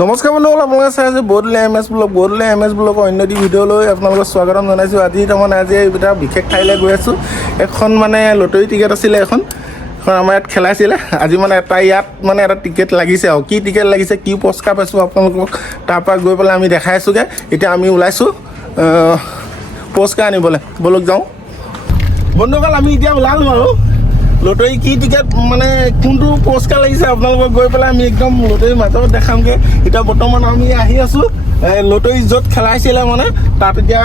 নমস্কাৰ বন্ধুসকল, আপোনালোকে চাই আছে বৰদলৈ এম এছ ব্লগ অন্য এটি ভিডিঅ'লৈ আপোনালোকক স্বাগতম জনাইছোঁ। আজি এটা বিশেষ ঠাইলৈ গৈ আছোঁ। এখন লটাৰী টিকেট আছিলে, এখন আমাৰ ইয়াত খেলাইছিলে। আজি এটা টিকেট লাগিছে আৰু কি টিকেট লাগিছে, কি পুৰস্কাৰ পাইছোঁ আপোনালোকক তাৰপৰা গৈ পেলাই আমি দেখাই আছোঁগৈ। এতিয়া আমি ওলাইছোঁ পুৰস্কাৰ আনিবলৈ। বলক যাওঁ বন্ধুসকল, আমি এতিয়া ওলালোঁ আৰু লটাৰী কি টিকেট কোনটো পুৰস্কাৰ লাগিছে আপোনালোকক গৈ পেলাই আমি একদম লটাৰীৰ মাজত দেখামগৈ। এতিয়া বৰ্তমান আমি আহি আছোঁ লটাৰী য'ত খেলাইছিলে, তাত এতিয়া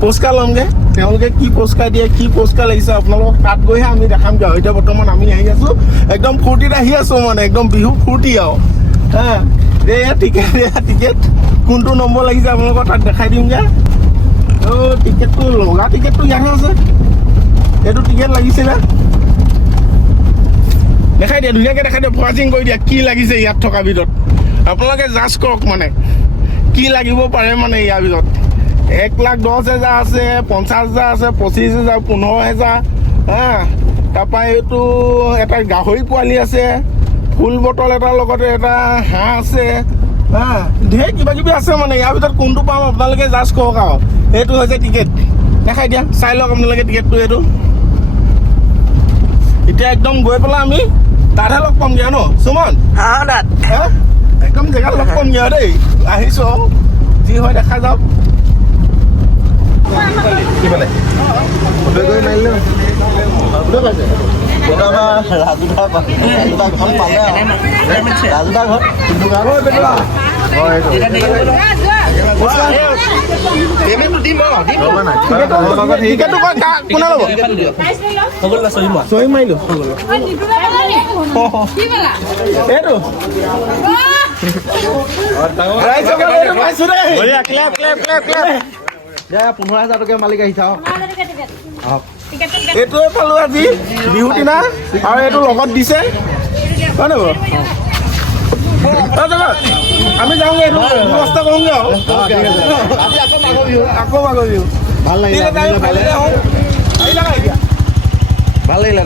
পুৰস্কাৰ ল'মগৈ। তেওঁলোকে কি পুৰস্কাৰ দিয়ে, কি পুৰস্কাৰ লাগিছে আপোনালোকক তাত গৈহে আমি দেখামগৈ আৰু। এতিয়া বৰ্তমান আমি আহি আছোঁ, একদম ফূৰ্তিত আহি আছোঁ, একদম বিহু ফূৰ্তি আৰু এয়া টিকেট কোনটো নম্বৰ লাগিছে আপোনালোকক তাত দেখাই দিমগৈ। টিকেটটো লগা টিকেটটো ইয়াতহে আছে, এইটো টিকেট লাগিছিলে। দেখাই দিয়া, ধুনীয়াকৈ দেখাই দিয়া, ফকাচিং কৰি দিয়া কি লাগিছে ইয়াত থকা ভিতৰত। আপোনালোকে জাজ কৰক কি লাগিব পাৰে ইয়াৰ ভিতৰত। 1,10,000 আছে, 50,000 আছে, 25,000, 15,000। তাৰপৰা এইটো এটা গাহৰি পোৱালি আছে, ফুল বটল এটাৰ লগতে এটা হাঁহ আছে, ঢেৰ কিবা কিবি আছে। ইয়াৰ ভিতৰত কোনটো পাম আপোনালোকে জাজ কৰক আৰু। এইটো হৈছে টিকেট, দেখাই দিয়া, চাই লওক আপোনালোকে টিকেটটো। এইটো এতিয়া একদম গৈ পেলাই আমি তাতহে লগ পামগৈ ন সুমন, একদম জেগাত লগ পামগৈ আৰু দেই। আহিছোঁ আৰু যি হয় দেখা যাওক। মালিক আহিছা এইটোৱে পালো আজি বিহু দিনা, আৰু এইটো লগত দিছে হয় নাই বাৰু। আমি যাওঁগে, এইটো ব্যৱস্থা কৰোঁগে আৰু আকৌ মাঘৰ বিহু। ভাল লাগিলে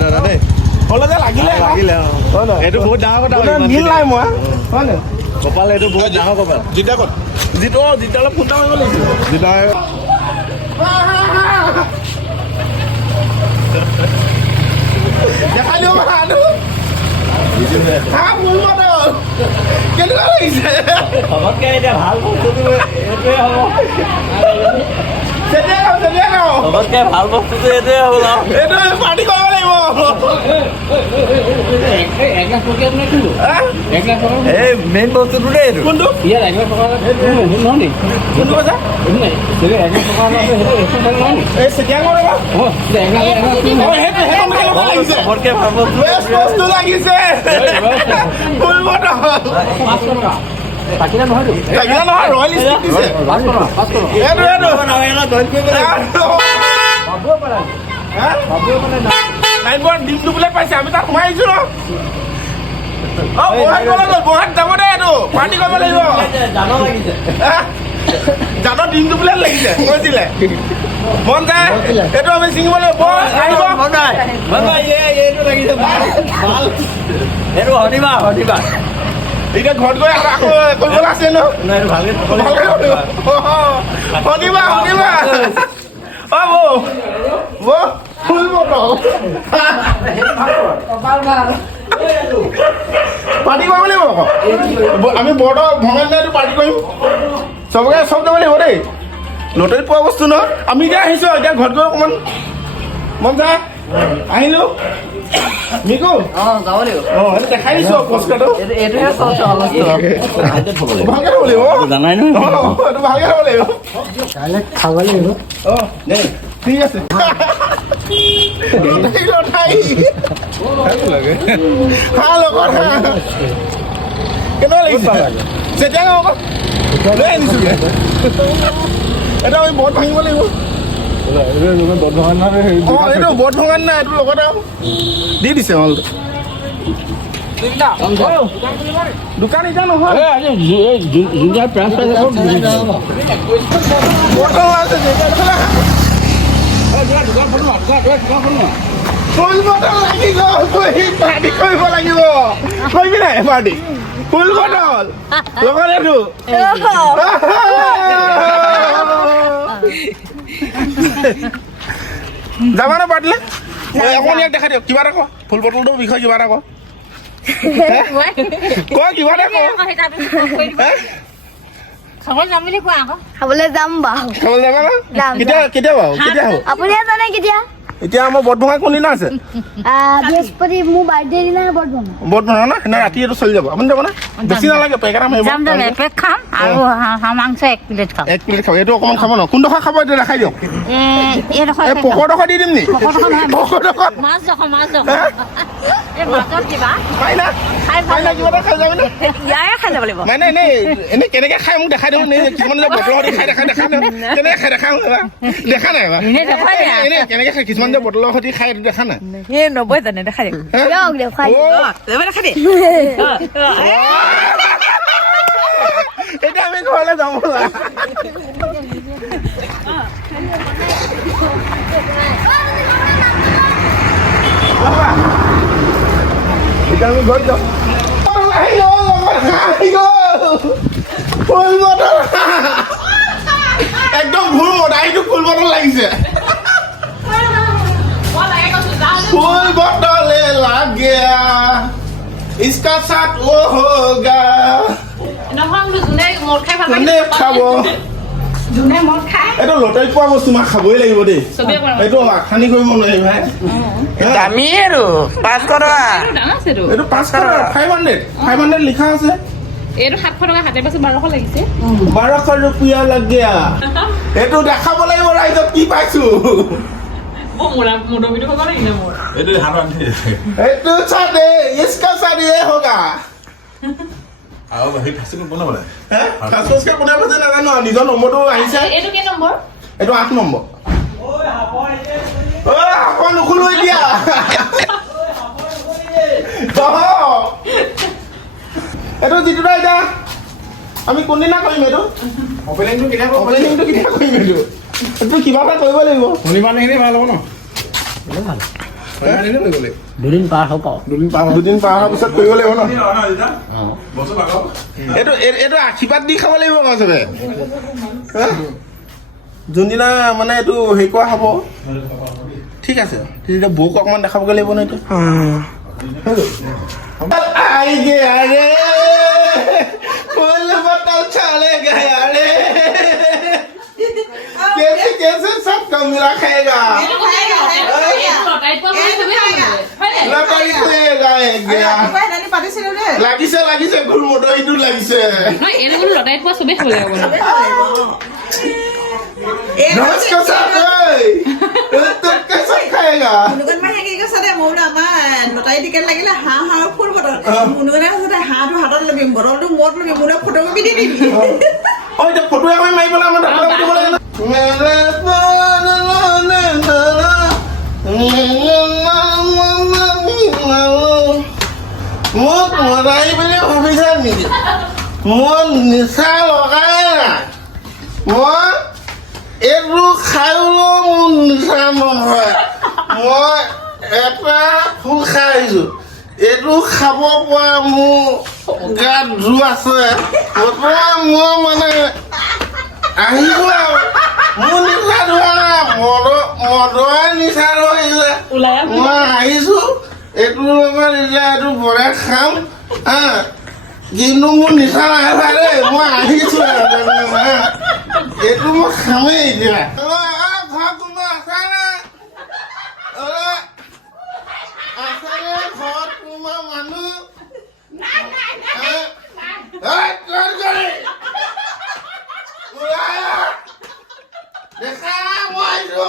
দাদা দেই, হ'লে লাগিলে এইটো বহুত ডাঙৰ কথা। মিল নাই মই হয় নাই কপাল, এইটো বহুত ডাঙৰ কপাল। জিতা ক'ত জিতো অলপ ফোন এটা মাৰিব লাগিছিল। দেখাই দিওঁ কেনেকুৱা লাগিছে। এতিয়া ভাল বস্তুটো এইটোৱে হ'ব, চবতকে ভাল বস্তুটো এইটোৱে হ'ল আৰু। এইটো পাৰ্টি কৰিব লাগিব। এই মেইন বস্তুটো দেই, এইটো কোনটো কোনটো কৈছা? এই চেটিয়াঙৰ চবতকে ভাল বস্তু বস্তু লাগিছে। ফুল বটল লাগিলে নহয়, ৰয়েল ষ্টিক দিছে। ডিমটো বোলে পাইছে, আমি তাত সোমাই আহিছো ন। বহাত যাব দে, এইটো পাৰ্টি কৰিব লাগিব। জানৰ ডিমটো বোলে লাগিছে, কৈছিলে মন যায়। এইটো আমি ছিঙিব লাগিব। এতিয়া ঘৰত গৈ আকৌ কৰিবলৈ আছে ন। শনিবাৰ ফুল বটল পাৰ্টি কৰিব লাগিব আকৌ। আমি বৰদৰ ভঙা দিনাইটো পাৰ্টি কৰিম, চবকে চব যাব লাগিব দেই। লটাৰীত পোৱা বস্তু ন। আমি এতিয়া আহিছোঁ, এতিয়া ঘৰত গৈ অকণমান মন যায়। আহিলোঁ মিকু, যাব লাগিব। এইটো দেখাই দিছোঁ পুৰস্কাৰটো। ভালকে থ'ব লাগিব, জানাই ন, এইটো ভালকে থ'ব লাগিব। কাইলৈ খাব লাগিব। ঠিক আছে। কেনেকুৱা লাগিছে? যেতিয়া লৈ আনিছোগে, এইটো আমি বট ভাঙিব লাগিব। এইটো বট ভঙা নাই, এইটো লগতে দি দিছে মালটো। দোকান এতিয়া নহয়, ফুল বটল লাগি গ'ল, পাৰ্টি কৰিব লাগিব। কৰিবি নাই পাৰ্টি? ফুল বটল লগত এইটো যাবা না পাতিলে অকণ ইয়াক দেখাই দিয়ক কিবা এটা ক ফুল বটলটোৰ বিষয়ে কিবা এটা ক কিবা এটা ক খাবলৈ যাম বুলি কোৱা আকৌ খাবলৈ যাম বাৰু খাবলৈ যাবা না যাম, কেতিয়া বাৰু কেতিয়া হ'ব আপুনিহে জানে কেতিয়া এতিয়া আমাৰ বটভঙা কোনদিনা আছে বৃহস্পতি মোৰ বাৰ্থডে দিনা বৰ্তমান বটভঙা না সেইদিনা ৰাতি এইটো চলি যাব আপুনি যাব না বেছি নালাগে পেকেট মাৰিব যাম যাম এপেক খাম আৰু হাঁহ মাংস 1 প্লেট খাম 1 প্লেট খাব এইটো অকণমান খাব ন কোনডোখৰ খাব এইটো দেখাই দিয়ক এইডোখৰ এই পকৰডোখৰ দি দিম নি পকৰডোখৰ মাছ ডোখৰ এই মাছৰ কিবা পাই না খাই পাই না কিবা এটা খাই যাবি না ইয়াৰে খাই যাব লাগিব মানে এনেই কেনেকৈ খাই মোক দেখাই দিওঁ কিছুমান যে বটলৰ সৈতে খাই দেখা কেনেকৈ খাই দেখা দেখা নাই এনেই কেনেকৈ খাই কিছুমান যে বটলৰ সৈতে খাই দেখা নাই এই 90 জানে দেখাই দিম দিয়ক দেখাই দেখাই দিম এতিয়া আমি ঘৰলৈ যাম ব'লা এতিয়া আমি ঘৰত যাম ফুল বটল একদম ভুল মদাহীটো ফুল বটল লাগিছে फूल बोतल लग गया इसका साथ वो होगा কোনে খাব এইটো লটাৰীত পোৱা বস্তু মাক খাবই লাগিব দেই এইটো আখানি কৰিব নোৱাৰি ভাই দামী আৰু 500 টকা এইটো 500 লিখা আছে এইটো 700 টকা হাতে পাছে 1200 লাগিছে 1200 रुपया लग गया এইটো দেখাব লাগিব ৰাইজক কি পাইছো এইটো চাদে इसका साथ ये होगा নাজানো নিজৰ নম্বৰটো আহিছে এইটো কি নম্বৰ এইটো 8 নম্বৰ আকৌ নুখুলো এতিয়া এইটো যিটো এতিয়া আমি কোনদিনা কৰিম এইটো অপেনিংটো কেতিয়া কৰিম এইটো কিবা এটা কৰিব লাগিব শনিবাৰ নেকি ভাল হ'ব ন দুদিন পাৰ হ'ব দুদিন পাৰ হোৱাৰ পিছত কৰিব লাগিব ন এইটো আশীৰ্বাদ দি খাব লাগিব আকৌ চবে যোনদিনা মানে এইটো হেৰি কৰা হ'ব ঠিক আছে তেতিয়া বৌক অকণমান দেখাবগৈ লাগিব ন এইটো आई गया रे फूल बटल चले गया रे कैसे सब कम मिला खाएगा लटाई खाएगा गया লাগিছে ঘুল মটৰ ইটো লাগিছে লটাৰীত পোৱা চবেই খাব লাগিব নমস্কাৰ ছাৰ তো कैसे खाएगा লটাৰী টিকেট লাগিলে হাঁহ আৰু ফুল বটল মুনুগনে হাঁহটো হাতত ল'বি বটলটো মূৰত ল'বি মোলৈ ফটো কপি দি দিবি ঐ এতিয়া ফটো এখন মাৰি পেলাই আমাৰ ডাক্তৰ দিব লাগে মোক মদাহী বুলি ভাবিছা নেকি মোৰ নিচা লগাই নাই মই এইটো খাইও মোৰ নিচা নহয় মই এটা ফুল খাই আহিছো এইটো খাব পৰা মোৰ গাত জোৰ আছে বৰ্তমান মই মানে আহিছো আৰু মোৰ নিচা ধৰা নাই মদৰ নিচা ধৰিছে মই আহিছো এইটো লগত এতিয়া এইটো বনাই খাম কিন্তু মোৰ নিচা নাই ভাই দেই মই আহিছো এইটো মই খামেই এতিয়া ঘৰ কোনোবা আছে নাই ঘৰত কোনোবা মানুহ দেখা মই আহিছো